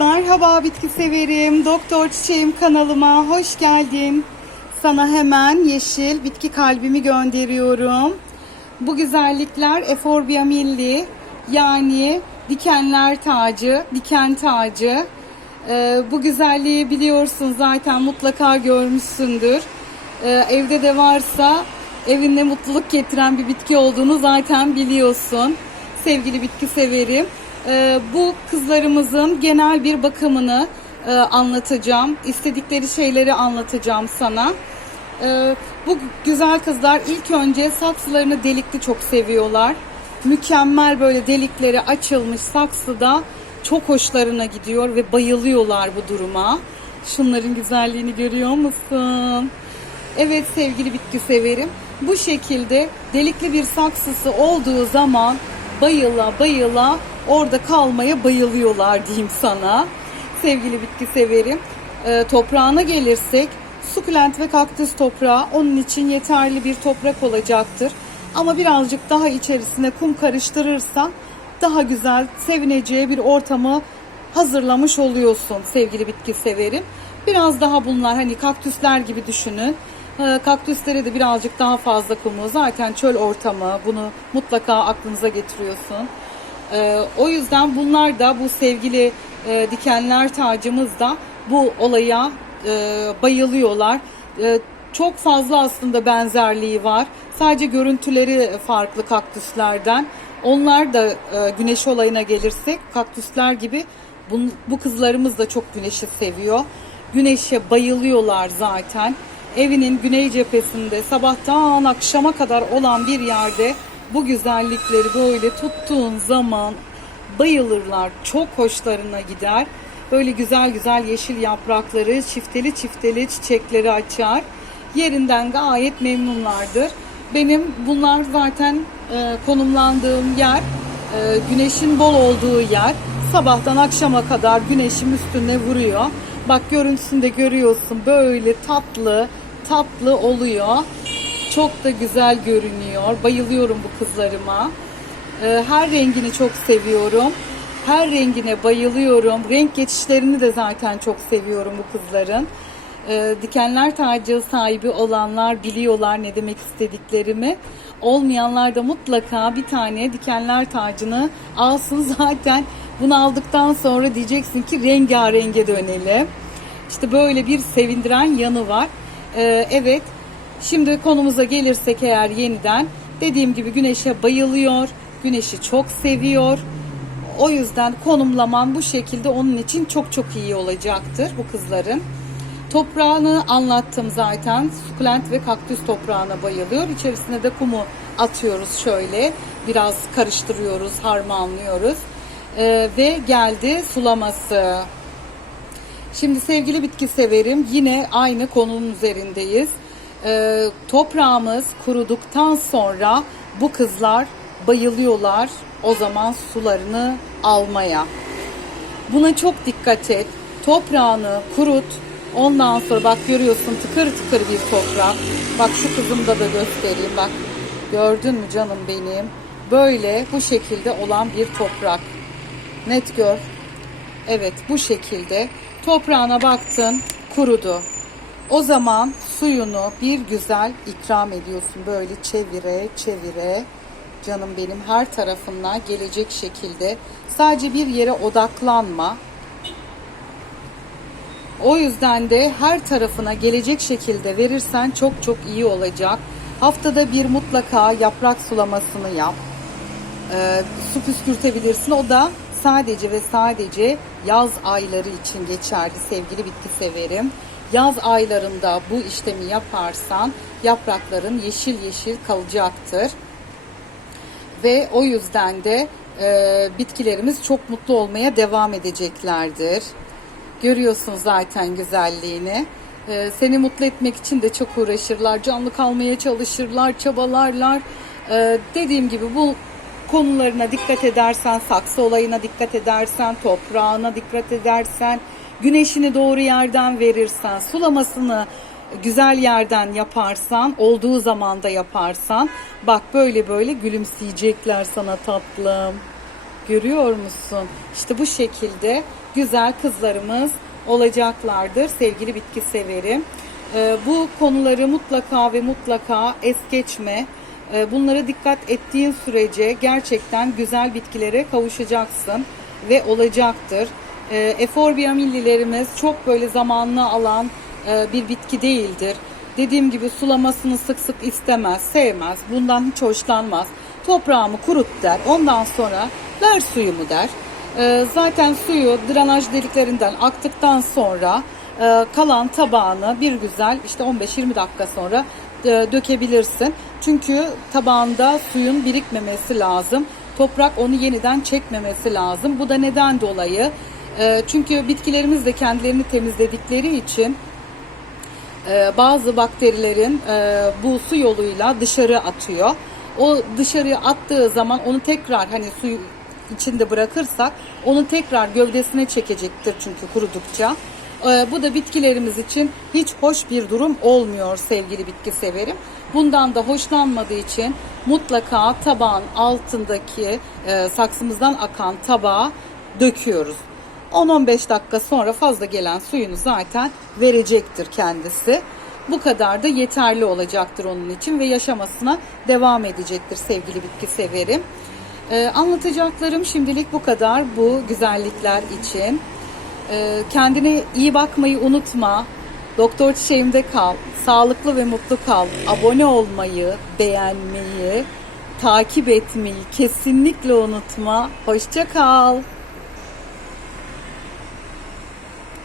Merhaba bitki severim. Doktor Çiçeğim kanalıma hoş geldin. Sana hemen yeşil bitki kalbimi gönderiyorum. Bu güzellikler Eforbia milli yani dikenler tacı, diken tacı. Ee, bu güzelliği biliyorsun zaten mutlaka görmüşsündür. Ee, evde de varsa evinde mutluluk getiren bir bitki olduğunu zaten biliyorsun. Sevgili bitki severim. Ee, bu kızlarımızın genel bir bakımını e, anlatacağım. İstedikleri şeyleri anlatacağım sana. Ee, bu güzel kızlar ilk önce saksılarını delikli çok seviyorlar. Mükemmel böyle delikleri açılmış saksıda çok hoşlarına gidiyor ve bayılıyorlar bu duruma. Şunların güzelliğini görüyor musun? Evet sevgili bitki severim. Bu şekilde delikli bir saksısı olduğu zaman bayıla bayıla orada kalmaya bayılıyorlar diyeyim sana. Sevgili bitki severim. Ee, toprağına gelirsek sukulent ve kaktüs toprağı onun için yeterli bir toprak olacaktır. Ama birazcık daha içerisine kum karıştırırsan daha güzel sevineceği bir ortamı hazırlamış oluyorsun sevgili bitki severim. Biraz daha bunlar hani kaktüsler gibi düşünün. Ee, Kaktüslere de birazcık daha fazla kumu. Zaten çöl ortamı bunu mutlaka aklınıza getiriyorsun. Ee, o yüzden bunlar da bu sevgili e, dikenler tacımız da bu olaya e, bayılıyorlar. E, çok fazla aslında benzerliği var. Sadece görüntüleri farklı kaktüslerden. Onlar da e, güneş olayına gelirsek kaktüsler gibi bu, bu kızlarımız da çok güneşi seviyor. Güneşe bayılıyorlar zaten. Evinin güney cephesinde sabahtan akşama kadar olan bir yerde bu güzellikleri böyle tuttuğun zaman bayılırlar. Çok hoşlarına gider. Böyle güzel güzel yeşil yaprakları, çifteli çifteli çiçekleri açar. Yerinden gayet memnunlardır. Benim bunlar zaten e, konumlandığım yer, e, güneşin bol olduğu yer. Sabahtan akşama kadar güneşim üstüne vuruyor. Bak görüntüsünde görüyorsun böyle tatlı tatlı oluyor. Çok da güzel görünüyor. Bayılıyorum bu kızlarıma. Ee, Her rengini çok seviyorum. Her rengine bayılıyorum. Renk geçişlerini de zaten çok seviyorum bu kızların. Ee, Dikenler tacı sahibi olanlar biliyorlar ne demek istediklerimi. Olmayanlar da mutlaka bir tane dikenler tacını alsın zaten. Bunu aldıktan sonra diyeceksin ki rengarenge dönelim. İşte böyle bir sevindiren yanı var. Ee, evet, şimdi konumuza gelirsek eğer yeniden dediğim gibi güneşe bayılıyor, güneşi çok seviyor. O yüzden konumlaman bu şekilde onun için çok çok iyi olacaktır bu kızların. Toprağını anlattım zaten. Sukulent ve kaktüs toprağına bayılıyor. İçerisine de kumu atıyoruz şöyle. Biraz karıştırıyoruz, harmanlıyoruz. Ee, ve geldi sulaması. Şimdi sevgili bitki severim yine aynı konunun üzerindeyiz. Ee, toprağımız kuruduktan sonra bu kızlar bayılıyorlar o zaman sularını almaya. Buna çok dikkat et. Toprağını kurut. Ondan sonra bak görüyorsun tıkır tıkır bir toprak. Bak şu kızımda da göstereyim bak. Gördün mü canım benim? Böyle bu şekilde olan bir toprak. Net gör. Evet bu şekilde toprağına baktın kurudu. O zaman suyunu bir güzel ikram ediyorsun. Böyle çevire çevire canım benim her tarafından gelecek şekilde. Sadece bir yere odaklanma. O yüzden de her tarafına gelecek şekilde verirsen çok çok iyi olacak. Haftada bir mutlaka yaprak sulamasını yap. Ee, su püskürtebilirsin. O da sadece ve sadece yaz ayları için geçerli sevgili bitki severim. Yaz aylarında bu işlemi yaparsan yaprakların yeşil yeşil kalacaktır. Ve o yüzden de e, bitkilerimiz çok mutlu olmaya devam edeceklerdir. Görüyorsun zaten güzelliğini. E, seni mutlu etmek için de çok uğraşırlar. Canlı kalmaya çalışırlar, çabalarlar. E, dediğim gibi bu konularına dikkat edersen, saksı olayına dikkat edersen, toprağına dikkat edersen, güneşini doğru yerden verirsen, sulamasını güzel yerden yaparsan, olduğu zamanda yaparsan, bak böyle böyle gülümseyecekler sana tatlım. Görüyor musun? İşte bu şekilde güzel kızlarımız olacaklardır sevgili bitki severim. Ee, bu konuları mutlaka ve mutlaka es geçme. Ee, bunlara dikkat ettiğin sürece gerçekten güzel bitkilere kavuşacaksın ve olacaktır. Ee, Eforbia millilerimiz çok böyle zamanını alan e, bir bitki değildir. Dediğim gibi sulamasını sık sık istemez, sevmez. Bundan hiç hoşlanmaz. Toprağımı kurut der. Ondan sonra ver suyumu der. Ee, zaten suyu drenaj deliklerinden aktıktan sonra e, kalan tabağını bir güzel işte 15-20 dakika sonra e, dökebilirsin. Çünkü tabağında suyun birikmemesi lazım. Toprak onu yeniden çekmemesi lazım. Bu da neden dolayı? E, çünkü bitkilerimiz de kendilerini temizledikleri için e, bazı bakterilerin e, bu su yoluyla dışarı atıyor. O dışarıya attığı zaman onu tekrar hani suyu içinde bırakırsak onu tekrar gövdesine çekecektir çünkü kurudukça. E, bu da bitkilerimiz için hiç hoş bir durum olmuyor sevgili bitki severim. Bundan da hoşlanmadığı için mutlaka tabağın altındaki e, saksımızdan akan tabağa döküyoruz. 10-15 dakika sonra fazla gelen suyunu zaten verecektir kendisi. Bu kadar da yeterli olacaktır onun için ve yaşamasına devam edecektir sevgili bitki severim. Ee, anlatacaklarım şimdilik bu kadar bu güzellikler için. Ee, kendine iyi bakmayı unutma. Doktor çiçeğimde kal. Sağlıklı ve mutlu kal. Abone olmayı, beğenmeyi, takip etmeyi kesinlikle unutma. Hoşça kal.